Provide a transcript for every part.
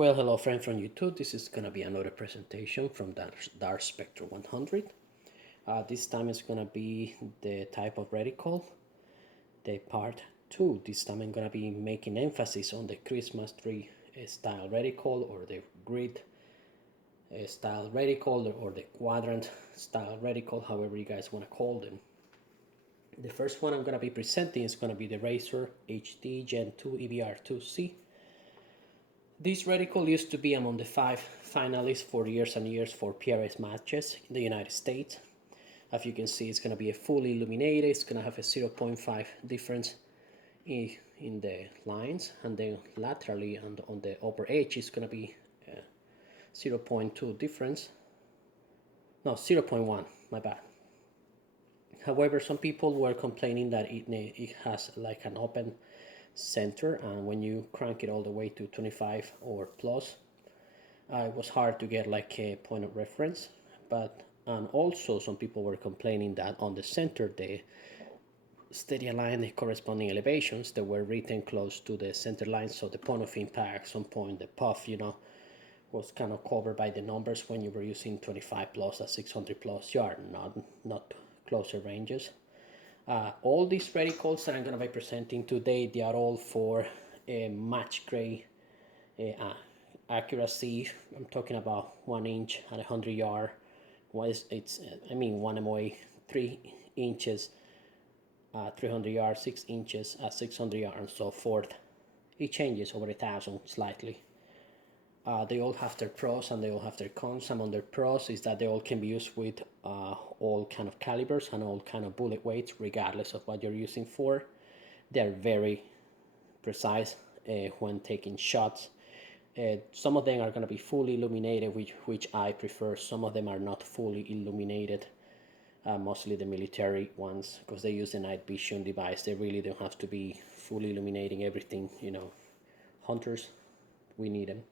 Well, hello friend from YouTube. This is gonna be another presentation from Dark Spectre 100. This time it's gonna be the type of reticle, the part 2. This time I'm gonna be making emphasis on the Christmas tree style reticle, or the grid style reticle, or the quadrant style reticle, however you guys wanna call them. The first one I'm gonna be presenting is gonna be the Razer HD Gen 2 EBR2C. This reticle used to be among the 5 finalists for years and years for PRS matches in the United States. As you can see, it's going to be a fully illuminated. It's going to have a 0.5 difference in the lines, and then laterally and on the upper edge is going to be 0.2 difference. No, 0.1, my bad. However, some people were complaining that it has like an open center, and when you crank it all the way to 25 or plus, it was hard to get like a point of reference. And also some people were complaining that on the center the steady align the corresponding elevations that were written close to the center line, so the point of impact, some point the puff, was kind of covered by the numbers when you were using 25 plus at 600 plus yard, not closer ranges. All these reticles that I'm going to be presenting today, they are all for match gray accuracy. I'm talking about 1 inch at 100 yard. I mean 1 MOA, 3 inches 300 yards, 6 inches at 600 yards, and so forth. It changes over 1,000 slightly. They all have their pros and they all have their cons. Some of their pros is that they all can be used with all kind of calibers and all kind of bullet weights, regardless of what you're using for. They're very precise when taking shots. Some of them are going to be fully illuminated, which I prefer. Some of them are not fully illuminated, mostly the military ones, because they use the night vision device. They really don't have to be fully illuminating everything. Hunters, we need them.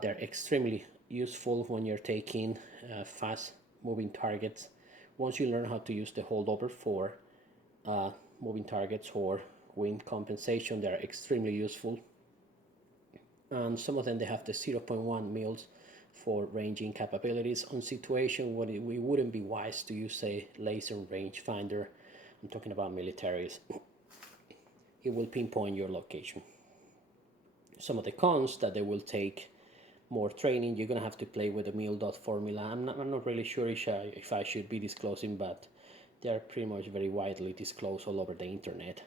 They're extremely useful when you're taking fast moving targets. Once you learn how to use the holdover for moving targets or wind compensation, they're extremely useful. And some of them, they have the 0.1 mils for ranging capabilities. On situation where we wouldn't be wise to use a laser rangefinder, I'm talking about militaries, it will pinpoint your location. Some of the cons, that they will take more training. You're gonna have to play with the mil dot formula. I'm not really sure if I should be disclosing, but they are pretty much very widely disclosed all over the internet.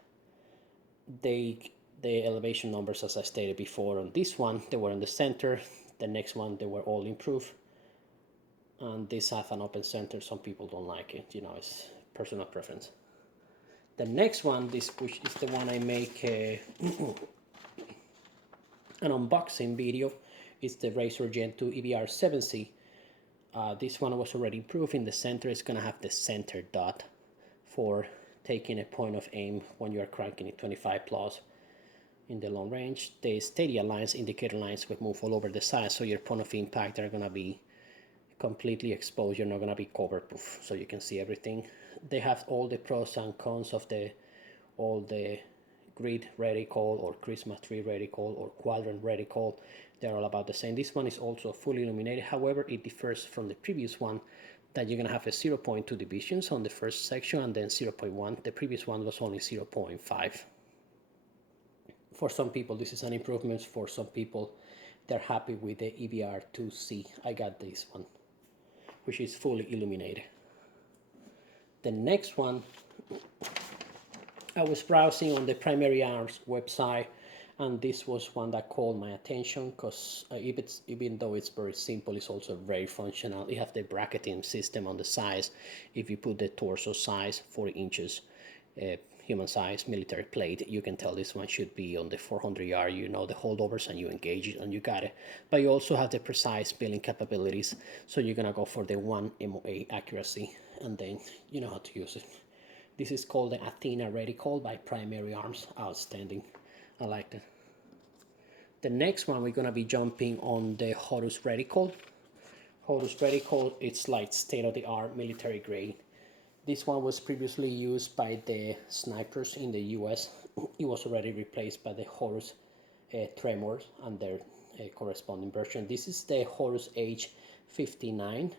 The elevation numbers, as I stated before, on this one, they were in the center. The next one, they were all improved. And this have an open center. Some people don't like it. It's personal preference. The next one, which is the one I make an unboxing video, is the Razer Gen 2 EBR7C. This one was already improved. In the center, it's going to have the center dot for taking a point of aim when you are cranking it 25 plus. In the long range, the steady lines, indicator lines, will move all over the side, so your point of impact are going to be completely exposed. You're not going to be cover proof, so you can see everything. They have all the pros and cons of all the grid reticle, or Christmas tree reticle, or quadrant reticle. They're all about the same. This one is also fully illuminated. However, it differs from the previous one, that you're going to have a 0.2 divisions on the first section and then 0.1. The previous one was only 0.5. For some people, this is an improvement. For some people, they're happy with the EBR2C. I got this one, which is fully illuminated. The next one, I was browsing on the Primary Arms website, and this was one that called my attention, because even though it's very simple, it's also very functional. You have the bracketing system on the sides. If you put the torso size 40 inches, human size military plate, you can tell this one should be on the 400 yard. The holdovers, and you engage it and you got it. But you also have the precise milling capabilities, so you're gonna go for the 1 MOA accuracy, and then you know how to use it. This is called the Athena Reticle by Primary Arms. Outstanding. I like it. The next one, we're gonna be jumping on the Horus Reticle. Horus Reticle, it's like state-of-the-art military grade. This one was previously used by the snipers in the US. It was already replaced by the Horus tremors and their corresponding version. This is the Horus H59,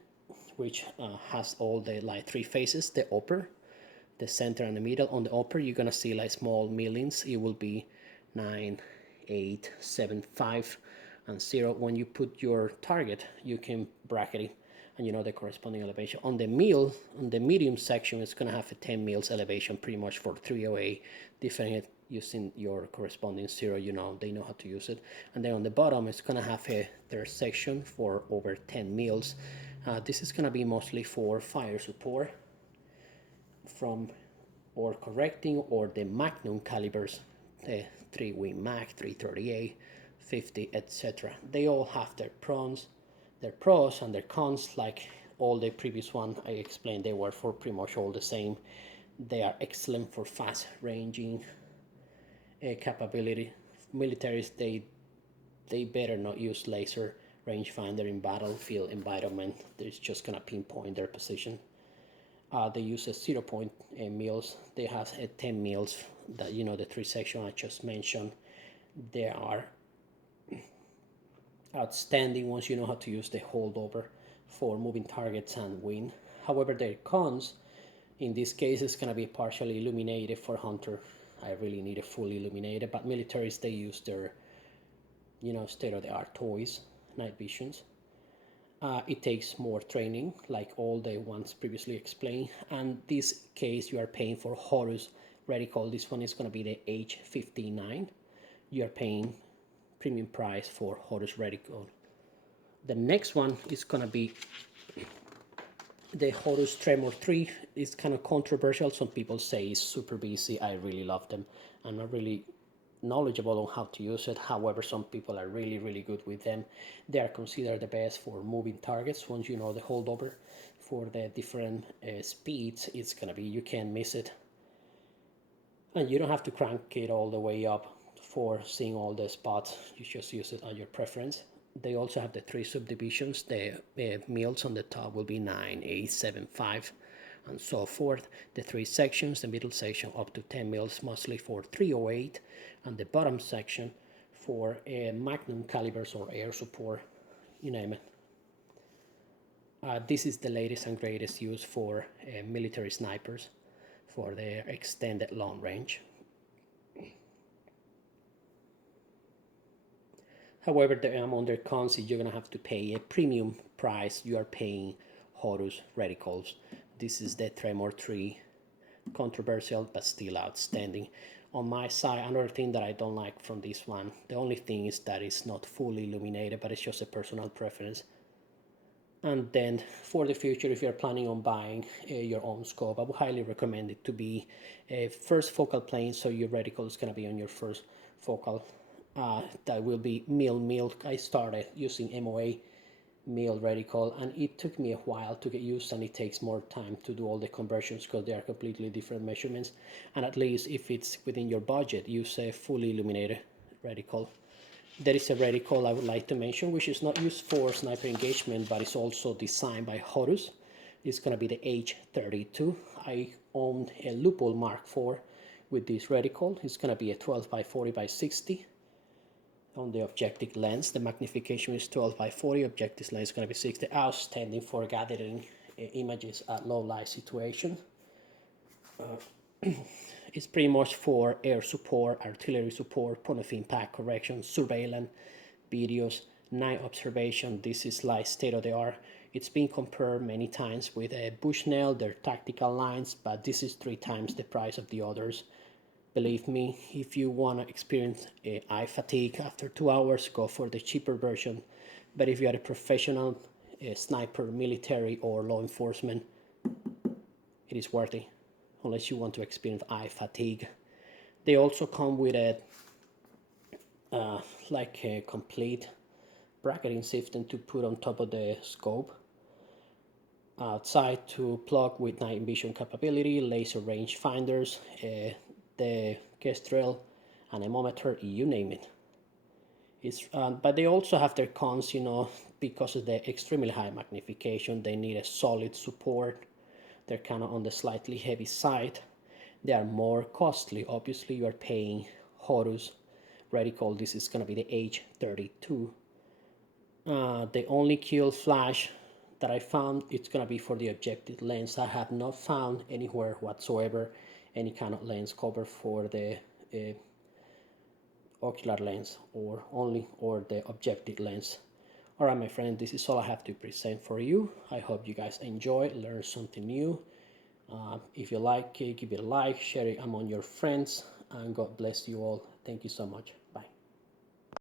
which has all the like three phases: the upper, the center, and the middle. On the upper, you're gonna see like small millings. It will be 9, 8, 7, 5, and 0. When you put your target, you can bracket it, and you know the corresponding elevation. On the medium section, it's gonna have a 10 mils elevation, pretty much for 308, defining it using your corresponding 0. You know, they know how to use it. And then on the bottom, it's gonna have a third section for over 10 mils. This is gonna be mostly for fire support from or correcting or the magnum calibers, the 3-wing mag, 338, 50, etc. They all have their pros and their cons. Like all the previous one I explained, they were for pretty much all the same. They are excellent for fast ranging capability. Militaries, they better not use laser rangefinder in battlefield environment. They're just gonna pinpoint their position. They use a 0.0 mils. They have a 10 mils. That, you know, the three section I just mentioned. They are outstanding once you know how to use the holdover for moving targets and wind. However, their cons, in this case, is going to be partially illuminated. For hunter, I really need it fully illuminated, but militaries, they use their, you know, state-of-the-art toys, night visions. It takes more training, like all the ones previously explained. And this case, you are paying for Horus Reticle. This one is going to be the H59. You are paying premium price for Horus Reticle. The next one is going to be the Horus Tremor 3. It's kind of controversial. Some people say it's super busy. I really love them. I'm not really knowledgeable on how to use it. However, some people are really, really good with them. They are considered the best for moving targets. Once you know the holdover for the different speeds, it's going to be, you can't miss it. And you don't have to crank it all the way up for seeing all the spots. You just use it at your preference. They also have the three subdivisions. The mils on the top will be 9, 8, 7, 5, and so forth. The three sections, the middle section up to 10 mils, mostly for 308, and the bottom section for magnum calibers or air support, you name it. This is the latest and greatest use for military snipers for their extended long range. However, among their cons is you're going to have to pay a premium price. You are paying Horus Reticles. This is the Tremor 3, controversial but still outstanding. On my side, another thing that I don't like from this one, the only thing is that it's not fully illuminated, but it's just a personal preference. And then for the future, if you're planning on buying your own scope, I would highly recommend it to be a first focal plane, so your reticle is going to be on your first focal. That will be mil. I started using MOA mil reticle, and it took me a while to get used, and it takes more time to do all the conversions because they are completely different measurements. And at least if it's within your budget, use a fully illuminated reticle. There is a reticle I would like to mention, which is not used for sniper engagement, but it's also designed by Horus. It's going to be the H32. I owned a Loophole Mark IV with this reticle. It's going to be a 12 by 40 by 60. On the objective lens, the magnification is 12 by 40. Objective lens is going to be 60. Outstanding for gathering images at low light situation. It's pretty much for air support, artillery support, point of impact correction, surveillance, videos, night observation. This is like state of the art. It's been compared many times with a Bushnell, their tactical lines, but this is 3 times the price of the others. Believe me, if you want to experience eye fatigue after 2 hours, go for the cheaper version. But if you are a professional sniper, military, or law enforcement, it is worth it, unless you want to experience eye fatigue. They also come with a like a complete bracketing system to put on top of the scope. Outside to plug with night vision capability, laser range finders, the Kestrel, anemometer, you name it. But they also have their cons, you know, because of the extremely high magnification. They need a solid support. They're kind of on the slightly heavy side. They are more costly. Obviously, you are paying Horus reticle. This is going to be the H32. The only kill flash that I found, it's going to be for the objective lens. I have not found anywhere whatsoever any kind of lens cover for the ocular lens or the objective lens. All right, my friend, this is all I have to present for you. I hope you guys enjoy, learn something new. If you like it, give it a like, share it among your friends, and God bless you all. Thank you so much.